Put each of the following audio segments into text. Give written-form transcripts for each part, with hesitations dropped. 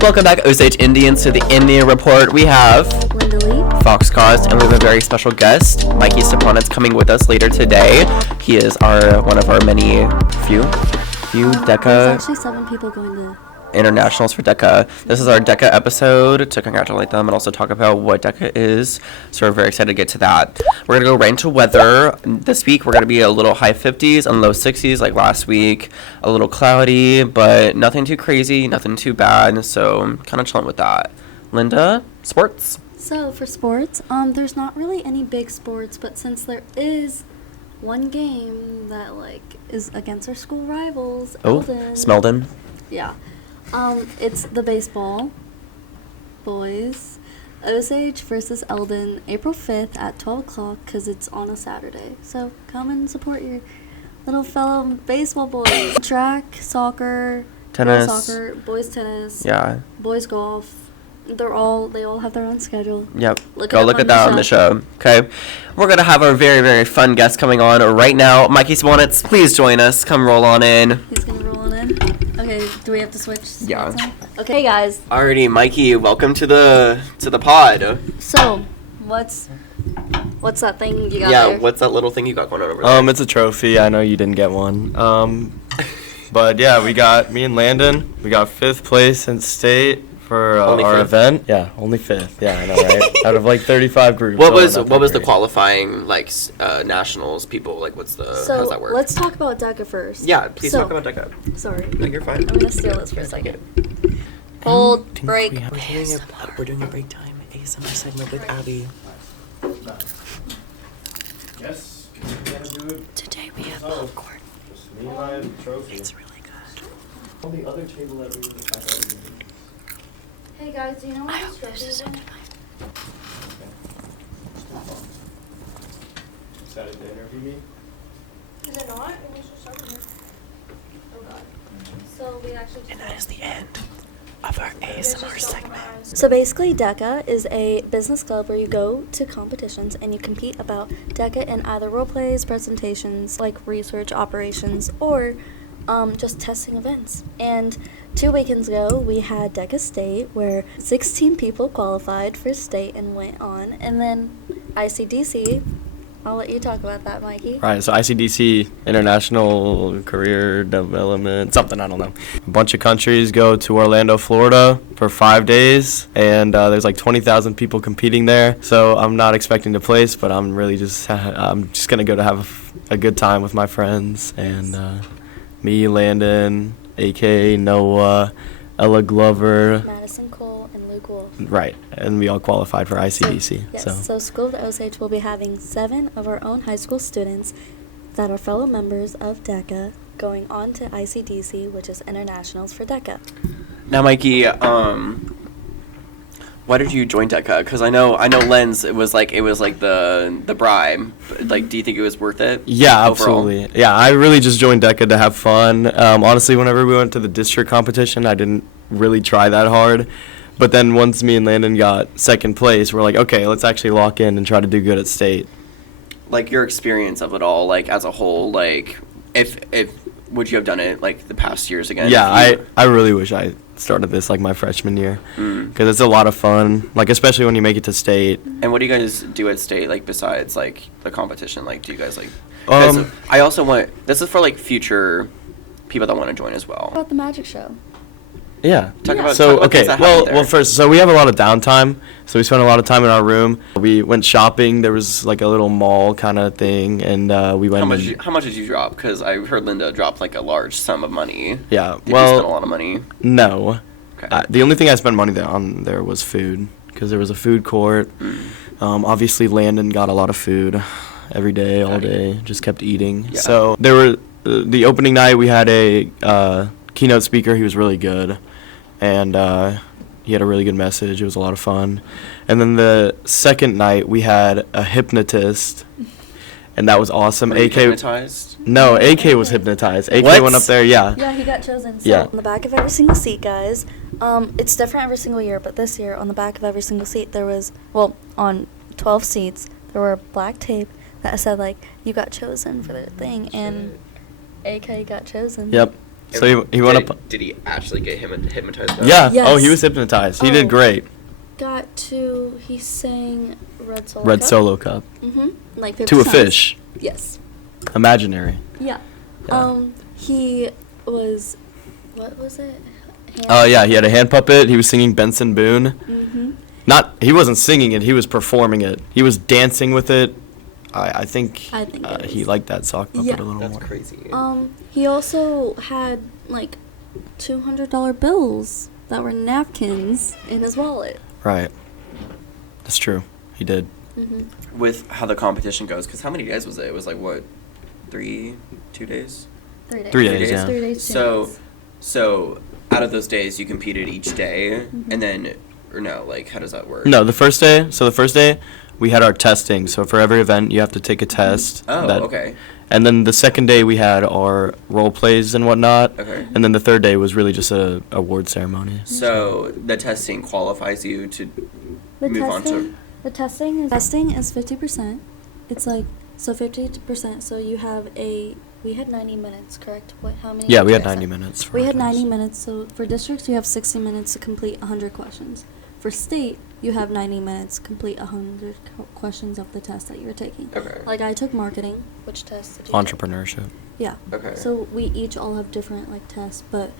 Welcome back, Osage Indians, to the Indian Report. We have Linda Lee, Foxcross, and we have a very special guest, Mikey Stepanet's coming with us later today. He is one of our many few DECA. There's actually 7 people going to internationals for DECA. This is our DECA episode to congratulate them and also talk about what DECA is. So we're very excited to get to that. We're going to go right into weather. This week we're going to be a little high 50s and low 60s like last week. A little cloudy, but nothing too crazy, nothing too bad. So I'm kind of chilling with that. Linda, sports? So for sports, there's not really any big sports, but since there is one game that is against our school rivals, Eldon. Smeldon. Yeah. It's the baseball boys, Osage versus Eldon, April 5th at 12 o'clock because it's on a Saturday. So come and support your little fellow baseball boys. Track, soccer, Tennis. boys tennis, Yeah. boys golf. They all have their own schedule. Yep. Go look at that on the show. Okay. We're going to have our very, very fun guest coming on right now. Mikey Stepanet, please join us. Come roll on in. He's going to roll on in. Okay, do we have to switch? Yeah. Okay, hey guys. Alrighty, Mikey, welcome to the pod. So, what's that thing you got there? What's that little thing you got going on over there? It's a trophy. I know you didn't get one. But yeah, we got me and Landon. We got 5th place in state for our 5th? event. Yeah, only 5th. Yeah, I know, right? Out of 35 groups. What was the qualifying nationals people how's that work? Let's talk about DECA first. Yeah, please talk about DECA. Sorry. No, you're fine. I'm gonna steal this for a second. Hold, break. We're doing a break time ASMR segment with Abby. Yes. Today we have popcorn. Just me and my trophy. It's really good. On the other table that we were Hey guys, do you know what this trophy is? Excited to interview me? Is it not? It was just over here. Oh god. So we actually just... And that is the end of our ASMR segment. So basically, DECA is a business club where you go to competitions and you compete about DECA in either role plays, presentations, like research operations, or just testing events. And 2 weekends ago, we had DECA State, where 16 people qualified for state and went on. And then ICDC, I'll let you talk about that, Mikey. Right, so ICDC, International Career Development, something, I don't know. A bunch of countries go to Orlando, Florida for 5 days, and there's 20,000 people competing there. So I'm not expecting to place, but I'm just going to go to have a good time with my friends. And me, Landon, AK, Noah, Ella Glover. Madison Cole and Luke Wolf. Right, and we all qualified for ICDC. So School of the Osage will be having 7 of our own high school students that are fellow members of DECA going on to ICDC, which is Internationals for DECA. Now, Mikey, why did you join DECA? Because I know Lens. It was like the bribe. Do you think it was worth it? Yeah, overall? absolutely. Yeah, I really just joined DECA to have fun. Honestly, whenever we went to the district competition, I didn't really try that hard. But then once me and Landon got 2nd place, we're like, okay, let's actually lock in and try to do good at state. Your experience of it all, as a whole, if would you have done it the past years again? Yeah, I really wish I started this my freshman year because it's a lot of fun, especially when you make it to state. And what do you guys do at state besides the competition? Do you guys I also want, this is for future people that want to join as well. About the magic show. Yeah. Talk about okay. things that happen there. Well, first, so we have a lot of downtime. So we spent a lot of time in our room. We went shopping. There was a little mall kind of thing, and we went. How much did you drop? Because I heard Linda dropped a large sum of money. Yeah. Did you spend a lot of money? No. Okay. The only thing I spent money there was food, because there was a food court. Obviously, Landon got a lot of food every day, all day. Just kept eating. Yeah. So there were the opening night. We had a keynote speaker. He was really good. And he had a really good message. It was a lot of fun. And then the second night, we had a hypnotist, and that was awesome. Were you hypnotized? No, AK was hypnotized. AK What? went up there, yeah. Yeah, he got chosen. So Yeah. on the back of every single seat, guys, it's different every single year, but this year, on the back of every single seat, there was, on 12 seats, there were black tape that said, you got chosen for the thing, and AK got chosen. Yep. So he went up. Did he actually get hypnotized? Though? Yeah. Yes. Oh, he was hypnotized. He did great. He sang Red Solo Cup. Like 50 To a times. fish. Yes. Imaginary. Yeah. Yeah. He was, what was it? Oh yeah, he had a hand puppet. He was singing Benson Boone. He wasn't singing it. He was performing it. He was dancing with it. I think he liked that sock puppet a little more. That's crazy. He also had like $200 bills that were napkins in his wallet. Right. That's true. He did. With how the competition goes, because how many days was it? It was like what, 2 days? 3 days. 3 days, yeah. 3 days. So out of those days, you competed each day, and then, or no, like how does that work? No, the first day, we had our testing. So for every event, you have to take a test. Oh, okay. And then the second day, we had our role plays and whatnot. Okay. And then the third day was really just a award ceremony. So the testing qualifies you to move on to. The testing is 50%. It's like, so 50%. So we had 90 minutes, correct? How many? Yeah, we had did I 90 say? minutes. For We our had 90 test. minutes. So for districts, you have 60 minutes to complete 100 questions. For state, you have 90 minutes to complete 100 questions of the test that you're taking. Okay. Like I took marketing. Which test did you take? Entrepreneurship. Yeah. Okay. So we each all have different like tests, but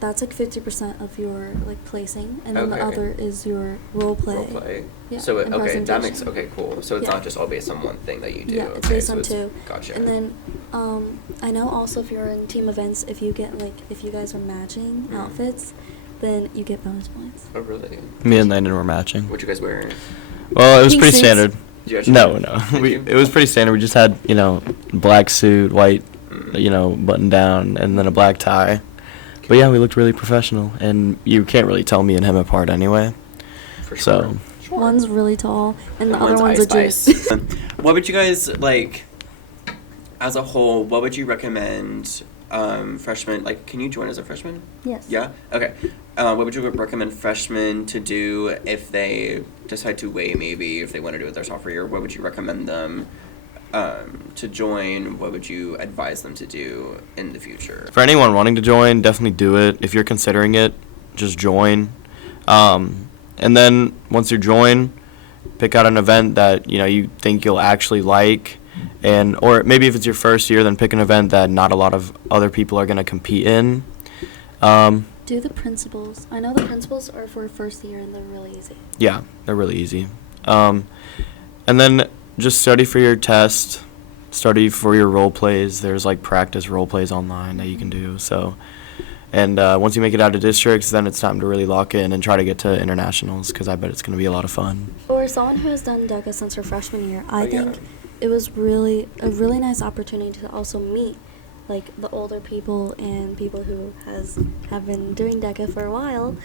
that's like 50% of your like placing, and then the Okay. other is your role play. Role play. Yeah, So and okay, that makes presentation. cool. So it's Yeah. not just all based on one thing that you do. Yeah, it's okay, based so on two. Gotcha. And then I know also if you're in team events, if you guys are matching outfits, then you get bonus points. Oh really? Me and Landon were matching. What you guys wearing? Well, it was Pink pretty suits. standard. Did you actually- No. Did you? It was pretty standard. We just had, black suit, white, button down, and then a black tie. But yeah, we looked really professional, and you can't really tell me and him apart anyway. For sure. So, Sure. One's really tall, and the other One's one's a Ice juice. Spice. What would you guys like, as a whole? What would you recommend freshmen? Like, can you join as a freshman? Yes. Yeah. Okay. What would you recommend freshmen to do if they decide to wait? Maybe if they want to do it their sophomore year, what would you recommend them to join? What would you advise them to do in the future? for anyone wanting to join, definitely do it. If you're considering it, just join. And then once you join, pick out an event that you think you'll actually like, or maybe if it's your first year, then pick an event that not a lot of other people are going to compete in. Do the principles. I know the principles are for first year, and they're really easy. Yeah, they're really easy. And then just study for your test, study for your role plays. There's like practice role plays online that you can do. So, and once you make it out of districts, then it's time to really lock in and try to get to internationals, because I bet it's going to be a lot of fun. For someone who has done DECA since her freshman year, I Oh, yeah. think it was really a really nice opportunity to also meet like the older people and people who have been doing DECA for a while,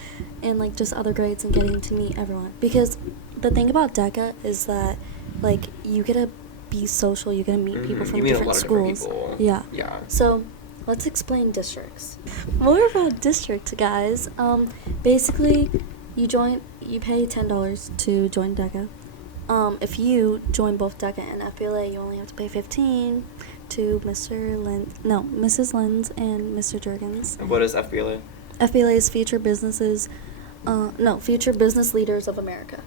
and like just other grades, and getting to meet everyone. Because the thing about DECA is that like you get to be social, you get to meet people from You meet a different lot of different schools. people. Yeah. Yeah. So let's explain districts. More about districts, guys. Basically, you pay $10 to join DECA. If you join both DECA and FBLA, you only have to pay $15 to Mrs. Lenz and Mr. Jurgens. And what is FBLA? FBLA is Future Business Leaders of America.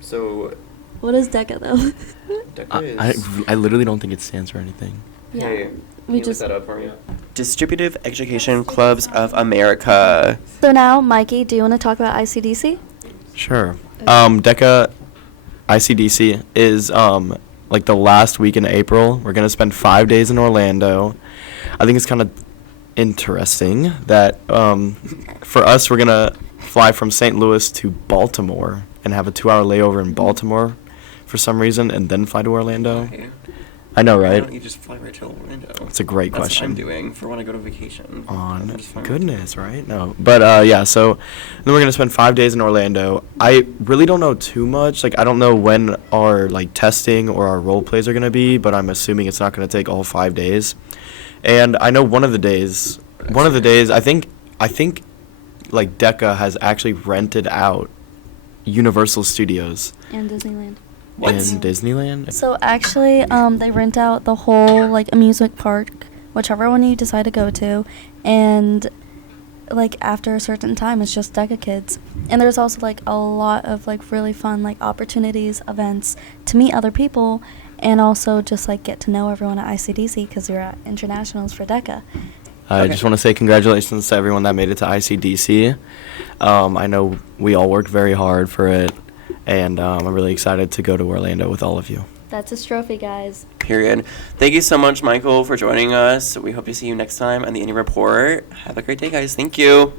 So What is DECA though? DECA I literally don't think it stands for anything. Yeah. Hey, can We you just look that up for me? Distributive Education Clubs of America. So now, Mikey, do you want to talk about ICDC? Sure. DECA ICDC is like the last week in April. We're going to spend 5 days in Orlando. I think it's kind of interesting that for us, we're going to fly from St. Louis to Baltimore and have a 2-hour layover in Baltimore for some reason, and then fly to Orlando. Why? I know, Why right? don't you just fly right to Orlando? That's a great question. That's what I'm doing for when I go to vacation. On I'm just fine with goodness, right? No, but yeah. So then we're gonna spend 5 days in Orlando. I really don't know too much. Like I don't know when our like testing or our role plays are gonna be, but I'm assuming it's not gonna take all 5 days. And I know one of the days, I think like DECA has actually rented out Universal Studios And Disneyland. What? in Disneyland. So actually, they rent out the whole like amusement park whichever one you decide to go to, and like after a certain time it's just DECA kids. And there's also like a lot of like really fun like opportunities, events to meet other people, and also just like get to know everyone at ICDC because you're at internationals for DECA. I Okay. just want to say congratulations to everyone that made it to ICDC. I know we all worked very hard for it, and I'm really excited to go to Orlando with all of you. That's his trophy, guys. Period. Thank you so much, Michael, for joining us. We hope to see you next time on the Indie Report. Have a great day, guys. Thank you.